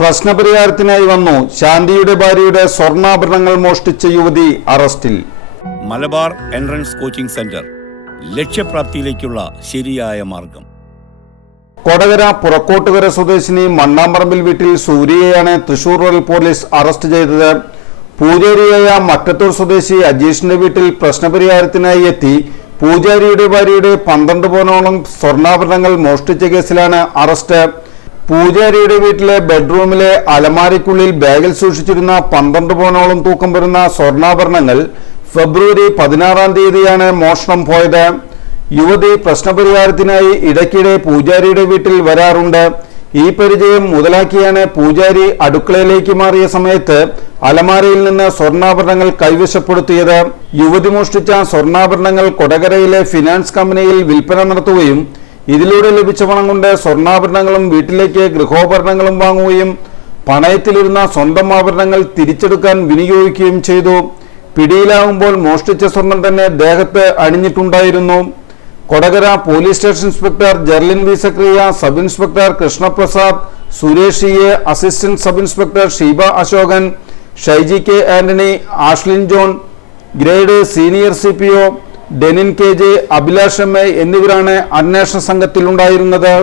പ്രശ്നപരിഹാരത്തിനായി വന്നു. ശാന്തിയുടെ ഭാര്യയുടെ സ്വർണ്ണാഭരണങ്ങൾ മോഷ്ടിച്ച യുവതി അറസ്റ്റിൽ. മലബാർ എൻട്രൻസ് കോച്ചിംഗ് സെന്റർ, ലക്ഷ്യപ്രാപ്തിയിലേക്കുള്ള ശരിയായ മാർഗം. കൊടകര പുറക്കോട്ടുകര സ്വദേശിനി മണ്ണാമ്പറമ്പിൽ വീട്ടിൽ സൂര്യയെയാണ് തൃശൂർ റൂറൽ പോലീസ് അറസ്റ്റ് ചെയ്തത്. പൂജാരിയായ മറ്റത്തൂർ സ്വദേശി അജീഷിന്റെ വീട്ടിൽ പ്രശ്നപരിഹാരത്തിനായി എത്തി പൂജാരിയുടെ ഭാര്യയുടെ 12 പവനോളം സ്വർണ്ണാഭരണങ്ങൾ മോഷ്ടിച്ച കേസിലാണ് അറസ്റ്റ്. പൂജാരിയുടെ വീട്ടിലെ ബെഡ്റൂമിലെ അലമാരിക്കുള്ളിൽ ബാഗിൽ സൂക്ഷിച്ചിരുന്ന 12 പവനോളം തൂക്കം വരുന്ന സ്വർണ്ണാഭരണങ്ങൾ ഫെബ്രുവരി 16-ാം തീയതിയാണ് മോഷണം പോയത്. യുവതി പ്രശ്നപരിഹാരത്തിനായി ഇടയ്ക്കിടെ പൂജാരിയുടെ വീട്ടിൽ വരാറുണ്ട്. ഈ പരിചയം മുതലാക്കിയാണ് പൂജാരി അടുക്കളയിലേക്ക് മാറിയ സമയത്ത് അലമാരയിൽ നിന്ന് സ്വർണ്ണാഭരണങ്ങൾ കൈവശപ്പെടുത്തിയത്. യുവതി മോഷ്ടിച്ച സ്വർണ്ണാഭരണങ്ങൾ കൊടകരയിലെ ഫിനാൻസ് കമ്പനിയിൽ വിൽപ്പന നടത്തുകയും ഇതിലൂടെ ലഭിച്ച പണം കൊണ്ട് സ്വർണ്ണാഭരണങ്ങളും വീട്ടിലേക്ക് ഗൃഹോപകരണങ്ങളും വാങ്ങുകയും പണയത്തിലിരുന്ന സ്വന്തം ആഭരണങ്ങൾ തിരിച്ചെടുക്കാൻ വിനിയോഗിക്കുകയും ചെയ്തു. പിടിയിലാകുമ്പോൾ മോഷ്ടിച്ച സ്വർണം തന്നെ ദേഹത്ത് അണിഞ്ഞിട്ടുണ്ടായിരുന്നു. Kodakara police station inspector Jerlin V Zakariya, sub inspector Krishnaprasad, Suresh A, assistant sub inspector Sheeba Ashokan, Shaiji K Antony, Ashlin John, grade senior CPO Denin KJ, Abhilash MA എന്നിവരാണ് അന്വേഷണ സംഘത്തിലുണ്ടായിരുന്നത്.